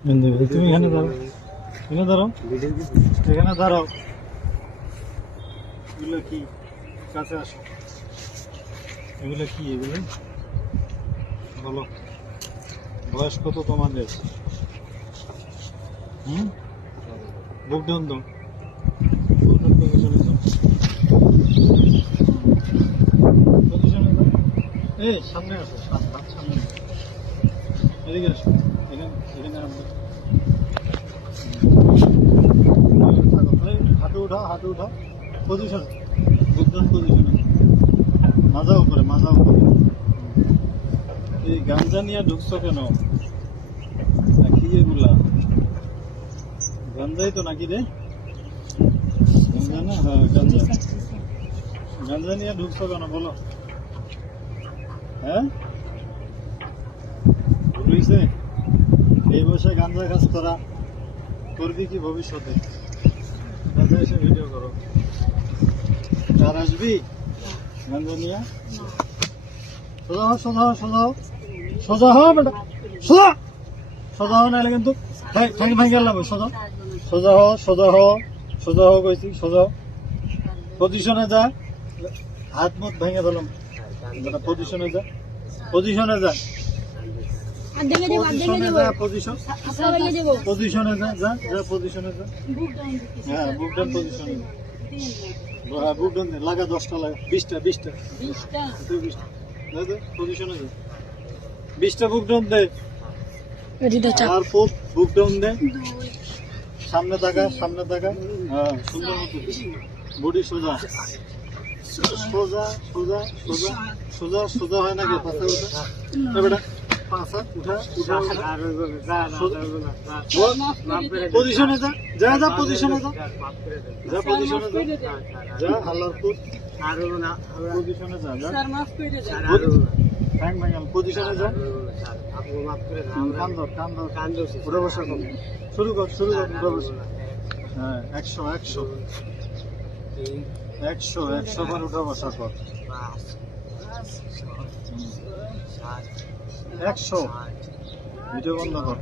তুমি এখানে দাঁড়াও, এখানে দাঁড়াও, এখানে দাঁড়াও। এগুলো কি? কাছে আসো। এগুলো কি? এগুলো বলো, বয়স কত তোমাদের? বুক ডাউন দাও, পজিশনে দাও, পজিশনে দাও। এই সামনে আসো, সামনে এদিকে আসো, এখানে এখানে আসো। হাঁটু উঠাও, হাঁটু উঠাও, পজিশন, বুক ডাউন পজিশনে, মাজা উপরে, মাজা উপরে। এই গাঞ্জা নিয়ে ঢুকছো কেন? নাকি এগুলা গাঞ্জাই তো নাকি রে? গাঞ্জা না? হ্যাঁ গাঞ্জা। গাঞ্জা নিয়ে ঢুকছো কেন বলো? হ্যাঁ, বুঝছে? এই বয়সে গাঞ্জা কাজ করা করবি কি ভবিষ্যতে? গাঞ্জা এসে ভিডিও করো, আর আসবি গাঞ্জা নিয়ে? সোজা হও, সোজা হও, সোজা হও, সোজা হও বেটা, সোজা, সোজা হও, নাহলে কিন্তু ঠ্যাং ভাঙে গেলাম। সোজা, সোজা হও, সোজা হও, সোজা হও কইছি, সোজা হও। পজিশনে যা, হাত মুখ ভেঙে দিলাম। পজিশনে যা, পজিশনে যা, পজিশনে যা, পজিশন, পজিশনে যা, যা যা, পজিশনে যা। হ্যাঁ বুক ডাউন পজিশনে যা। হ্যাঁ বুক ডাউন লাগা, 10টা লাগা, 20টা, 20টা, 20টা, পজিশনে যা, 20টা বুক ডাউন দে। আর বুক ডাউন দে, সামনে তাকা, সামনে তাকা। হ্যাঁ সুন্দর মতো বডি সোজা, সোজা, সোজা, সোজা, সোজা, সোজা হয় নাকি? পাশা উঠা বেটা, পাশা উঠা, উঠা, পজিশনে যা, যা যা, পজিশনে যা, যা পজিশনে যা, যা হাল্লারপুর, পজিশনে যা, যা পজিশনে যা। কান্দর, কান্দর, কান্দর, উঠে বসা কর, শুরু কর, শুরু কর, উঠে বসা। হ্যাঁ 100, 100, 100, 100 বার উঠা বসা কর। 100, ভিডিও বন্ধ কর।